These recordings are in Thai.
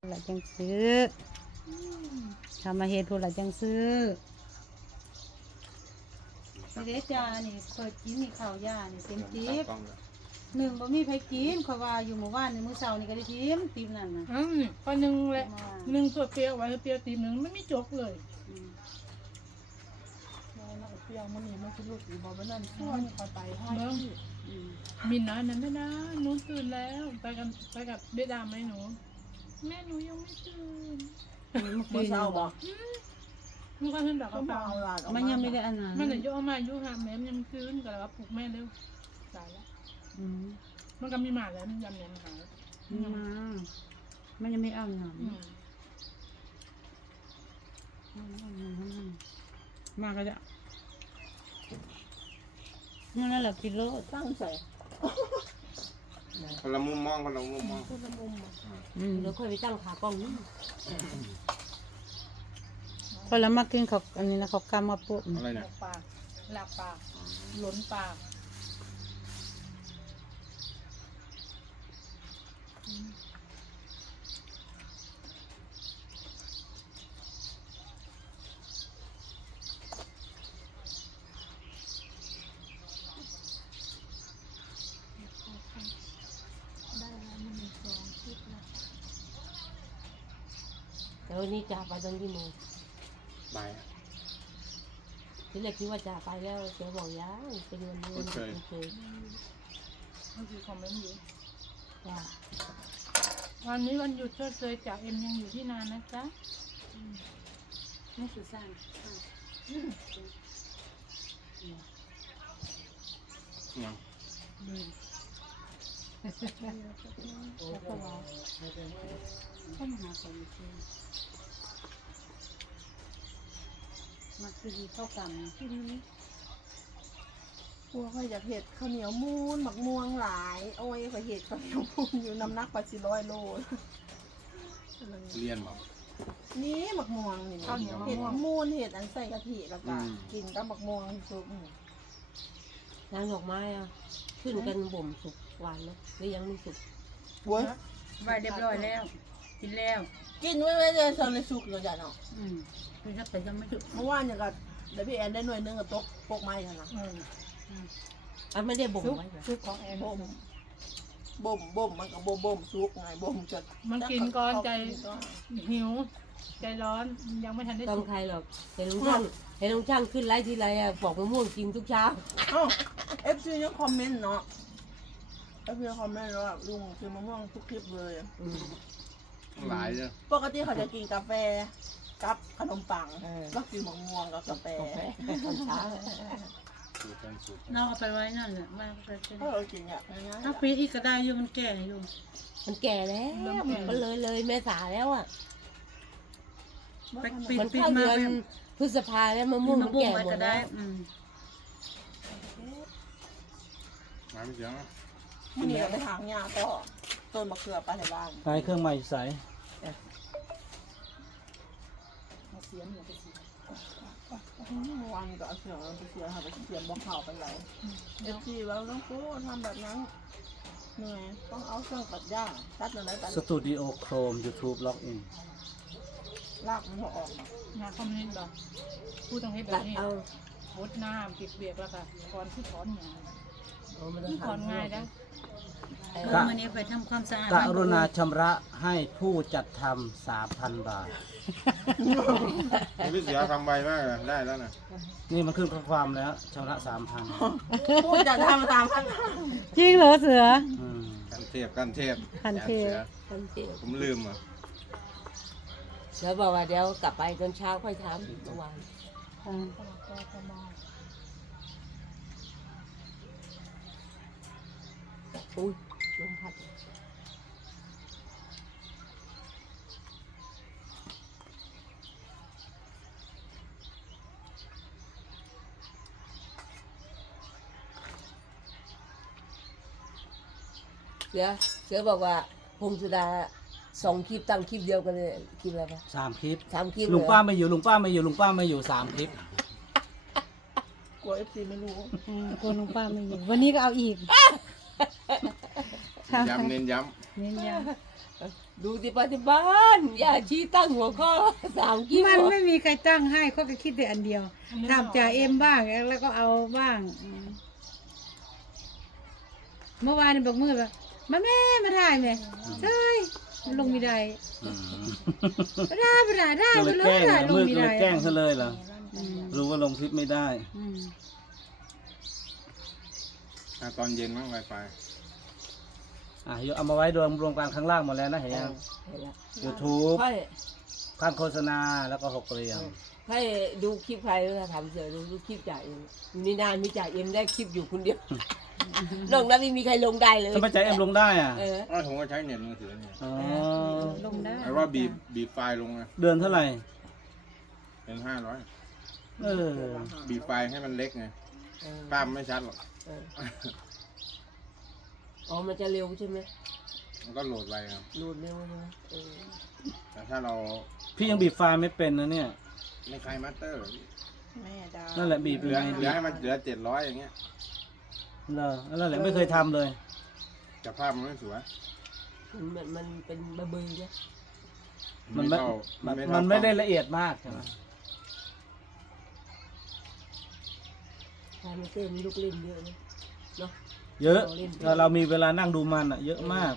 ละจังซื้อทำมาเฮ็ดพูดละจังซื้อนี่เด้จ้านี่เปิดกินนี่ข้าวย่านี่เต็มทิพย์หนึ่งบ่มีไผกินเขาว่าอยู่หมู่บ้านนี่มื้อเช้านี่ก็ได้ทิมติมนั่นน่ะอืมพอหนึ่งแหละมาหนึ่งตัวเปรี้ยวไว้เปรี้ยวตีหนึ่งมันไม่จบเลยอืมเปรี้ยวมันนี่มันคือลูกอยู่บ่มันนั่นช่วงคอยไปให้เบิ้งอืมมินนะนั่นไม่นะหนูตื่นแล้ว ไปกันไปกับเบดาไหมหนู แม่หนูยังไม่ตื่นบ่เศร้าบ่หนูก็ขึ้นดอกก็กระมาเป๋าเอาหลานออกมันยังไม่ได้อันนั้นมันเลยโยกมาโยกหาแม่มันยังตื่นก็เลยว่าปลุกแม่เร็วตายแล้วอืมมันก็มีหมาแล้วมันยำแหนมหายมันมามันยังไม่เอาหนอนอืมมาก็จะนั่นแหละกิโลตั้งใส่ คนละมุมมองคนละมุมมองคนละมุมอืมเดี๋ยวค่อยไปตั้งขากล้องนี่พอแล้วมากินเขาอันนี้นะเขากำมาปุ๊บอะไรหเนี่ยลับปากหลับปากหล้นปาก แต่วันนี้จ่าไปตอนที่โมงบายทีแรกคิดว่าจ่าไปแล้วเสียบอกยังเป็นวันนี้วันนี้โอเคมันคือคอมเมนต์อยู่ จ้าวันนี้วันหยุดชดเชยจากเอ็มยังอยู่ที่นานนะจ๊ะไม่สุดสั้นยังแล้วก็ว่าเข้ามาหาคนที่ มาคือเข้ากรรมที่นี่พวกเขาอยากเห็ดข้าวเหนียวมูนหมักม่วงหลาย โอ้ยเขาเห็ดข้าวเหนียวมูนอยู่น้ำหนักกว่าสี่ร้อยโลเรียนบอกนี่หมักม่วงนี่ข้าวเหนียวมะเห็ดม่วงมูนเห็ดอันใส่กะทิแล้วก็อืมกินกับหมักม่วงซุปนางดอกไม้อะขึ้นกันบ่มสุกหวานไหมหรือยังไม่สุกโว้ยไว้เรียบร้อยแล้ว กินแล้ว กินไว้ไว้เลยตอนในสุกเลยจ้ะเนาะอืมคือถ้าแต่ยังไม่ถึงเมื่อวานเนี่ยก็เดี๋ยวพี่แอนได้หน่วยหนึงกับตกปกไม้ค่ะนะเอออะไม่ได้บ่มซุปไว้เหรอซุปของแอนบ่มบ่มบ่มมันก็บ่บ่มสุกไงบ่มจะมันกินก่อนใจหิว ใจร้อนยังไม่ทันได้ต้อสุงกใครหรอกเห็นลุงช่างเห็นลุงช่างขึ้นไลฟ์ทีไรอะบอกมะม่วงกินทุกเช้าเอ้าเอฟซียังคอมเมนต์เนาะเอฟซีคอมเมนต์แล้วาลุงกินมะม่วงทุกคลิปเลย อืม หลายเลยปกติเขาจะกินกาแฟกับขนมปังเออ ก็กินมะม่วงกับกาแฟกาแฟตอนเช้าสูตรกันสูตรเราเอาไปไว้นั่นแหละไม่เอาไปเป็นก็เรากินอย่างนี้ถ้าปีอีกก็ได้อยู่มันแก่อยู่มันแก่แล้วมันเลยเลยเมษาแล้วอะ ไปปีมันปีเข้ามาเดือนแบบพฤษภาแล้วมะม่วงมันแก่ไว้หมก็ดได้แล้วอืมน้ำเสียงมื่อนี้เราไปทางยาก็ ต้นมะเขือปลาในบ้านใช้เครื่องใหม่ใสเสียงอย่าไปเสียเมื่อวานนี้ก็เอาเสือมันไปเสือค่ะไปเสือบอกเข่าไปไหลเอฟซีว่าต้องโก้ทำแบบนั้นเหนื่อยต้องเอาเครื่องตัดหญ้าตัดอะไรตัดสตูดิโอโครม YouTube ล็อกอินลากมันมาออกมางานคอมเมนต์บอกพูดต้องให้แบตับดนี้เอาวดน้ำปิดเบียกแล้วค่ะก่อนที่ถอนหยาเอามันต้องที่ถอนทำง่ายนะ เออเมื่อนี้ไปทำความสะอาดกรุณาชำระให้ผู้จัดทำสามพันบาทนี่พี่เสียทำใบมากเลยได้แล้วนะนี่มันขึ้นข้อความแล้วชำระสามพันพูดจะทำตามขั้นตอนจริงเหรอเสือ กันเทพกันเทพกันเทพ สือทำเจียวผมลืมอะเดี๋ยวบอกว่าเดี๋ยวกลับไปตอนเช้าค่อยทำอีกเมื่อวานอ่าอุ้ย ลมพัดเสือเสือบอกว่าพงสุดาสองคลิปตั้งคลิปเดียวกันเลยคลิปอะไรปะสามคลิปสามคลิปลุงป้าไม่อยู่ลุงป้าไม่อยู่ลุงป้าไม่อยู่สามคลิปกลัวเอฟซีไม่รู้อืมคนลุงป้าไม่อยู่ วันนี้ก็เอาอีก ย้ำเน้นย้เน้นย้ดูที่ปัจจุบันอย่าชี้ตั้งหัวข้อสามคลิปมันเหรอไม่มีใครตั้งให้เขาก็คิดแต่อันเดียวทำจ่าเอ็มบ้างแล้วก็เอาบ้างอืมเมื่อวานนี่บอกมือแบบมาแม่มาถ่ายแม่เฮ้ยมันลงไม่ได้อืมไม่ได้ไม่ได้ได้ก็ไปเลยเลแกล้ยงได้ลงมือไม่ก็เลได้ยแกล้งซะเลยเหรออืมรู้ว่าลงคลิปไม่ได้ อืมอะตอนเย็นมั้งไวไฟ อะยกเอามาไว้รวมรวมกันข้างล่างหมดแล้วนะเห็นยังเห็นละ YouTube ให้ข้างโฆษณาแล้วก็หกเหลี่ยมให้ดูคลิปใครถ้าทำเสือดูดูคลิปจ่าเอ็มอยู่นี่นานมีจ่าเอ็มได้คลิปอยู่คนเดียวนอกนั้นไม่มีใครลงได้เลยทำไมใจเอ็มลงได้อะเอออ้าวผมก็ใช้เน็ตมือถือเนี่ยอ๋อลงได้ไอ้ว่าบีบบีบไฟล์ลงนะเดือนเท่าไหร่ เป็นห้าร้อยเออ บีบไฟล์ให้มันเล็กไงเออภาพไม่ชัดหรอกเออ อ๋อ มันจะเร็วใช่ไหมมันก็โหลดไวครับ โหลดเร็วใช่ไหมเออแต่ถ้าเราพี่ยังบีบไฟล์ไม่เป็นนะเนี่ยไม่คลายมาสเตอร์แม่ดานั่นแหละบีบ เหลือเหลือให้มันเหลือเจ็ดร้อยอย่างเงี้ยเหรอนั่นแหละไม่เคยทำเลย แต่ภาพมันไม่สวยมันมันมันเป็นบะเบือนะมันไม่ เท่ามันเท่ามันไม่ได้กล้องละเอียดมากใช่ไหมทานมันเติมลูกเล่นเยอะนะเนาะ เยอะถ้าเรามีเวลานั่งดูมันอะ เยอะมาก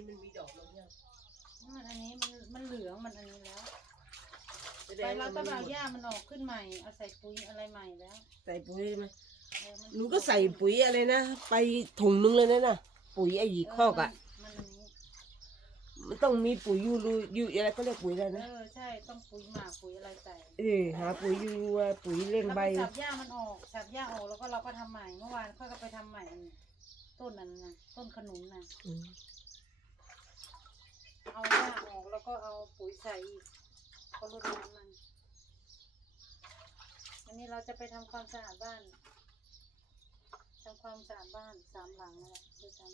นนี้มันมีดอกแล้วเนี่ยมันอันนี้มันมันเหลืองมันอันนี้แล้วแสดไปงเราว่าต้มัองนเอาหญ้ามันออกขึ้นใหม่เอาใส่ปุ๋ยอะไรใหม่แล้วใส่ปุ๋ยไหมเออมัหนูก็ใส่ปุ๋ยอะไรนะ ไปถุงนึงเลยนะน่ะ ปุ๋ยไอ้หยีคอกอะมันอันนี้มันต้องมีปุ๋ยยูรูยูอะไรก็เรียกปุ๋ยอะไรเอนะอใช่ต้องปุ๋ยหมักปุ๋ยอะไรใส่เออหาปุ๋ยยูรูอะปุ๋ยเร่งแล้วใบ ไปสับหญ้ามันออกสับหญ้าออกแล้วก็เราก็ทำใหม่เมื่อวานค่อยก็ไปทำใหม่ต้นนั้นนะต้นขนุนนะอืม เอาหญ้าออกแล้วก็เอาปุ๋ยใส่อีกก็ลดน้ำมันอันนี้เราจะไปทำความสะอาดบ้านทำความสะอาดบ้านสามหลังนั่นแหละด้วยกัน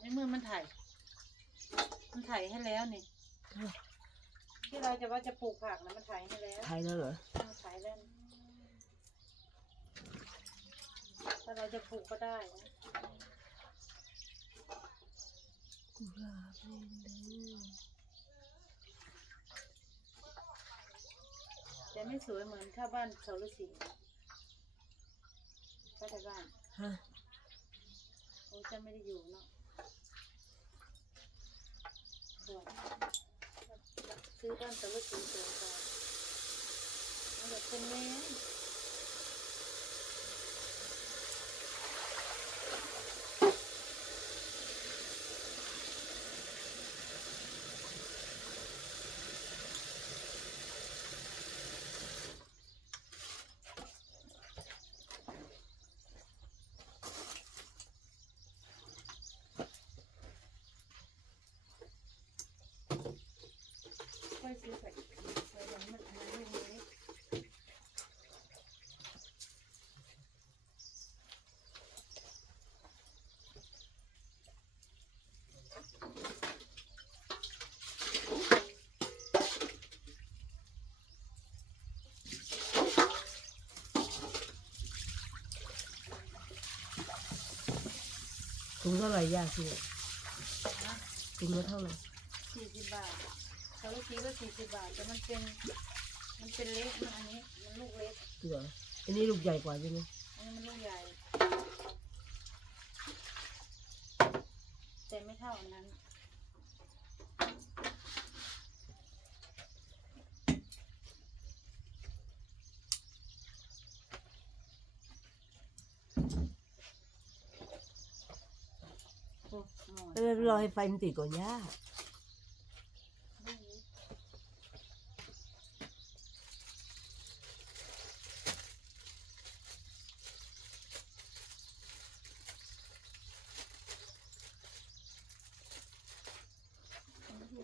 ในเมื่อมันถ่าย มันถ่ายให้แล้วนี่ ที่เราจะว่าจะปลูกผักนะมันถ่ายให้แล้วไทยแล้วเหรอมันถ่ายแล้วนี่ถ้าเราจะปลูกก็ได้นะแต่ไม่สวยเหมือนข้าวบ้านเสาฤาษีก็แต่บ้านฮะโอ้จะไม่ได้อยู่เนาะสวย ซื้อบ้านเสาฤาษีสวยกว่ามันแบบเป็นแม่ ค่อยซื้อใส่ใส่ลงมันอันนั้นลูกเล็ก ถุงเท่าไหร่ยากพี่ถุงละเท่าไหร่สี่สิบบาทเขาลูกทีก็สี่สิบบาทแต่มันเป็นมันเป็นเล็กมันอันนี้มันลูกเล็กเหรออันนี้ลูกใหญ่กว่าใช่ไหมอันนี้มันลูกใหญ่ แต่ไม่เท่าอันนั้น โอ้หมอนเออรอให้ไฟมันติดก่อนยาก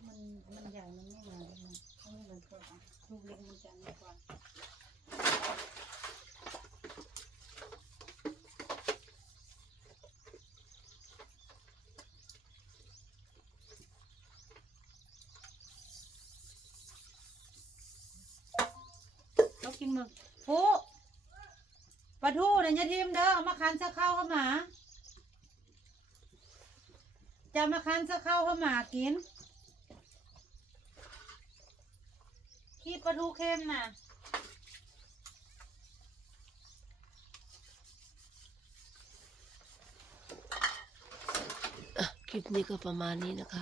มันมันใหญ่ มันไม่เหมือนกันนะมันไม่เหมือนตัวอะลูกเล็กมันจะอันนี้กว่า เรา กินมึกฟูปลาทูเนี่ยอยาทิมเด้อเอามาคันเสื้อข้าวเข้ามาจะมาคันเสื้อข้าวเข้ามากินคิดปลาทูเค็มน่ะคลิปนี้ก็ประมาณนี้นะคะ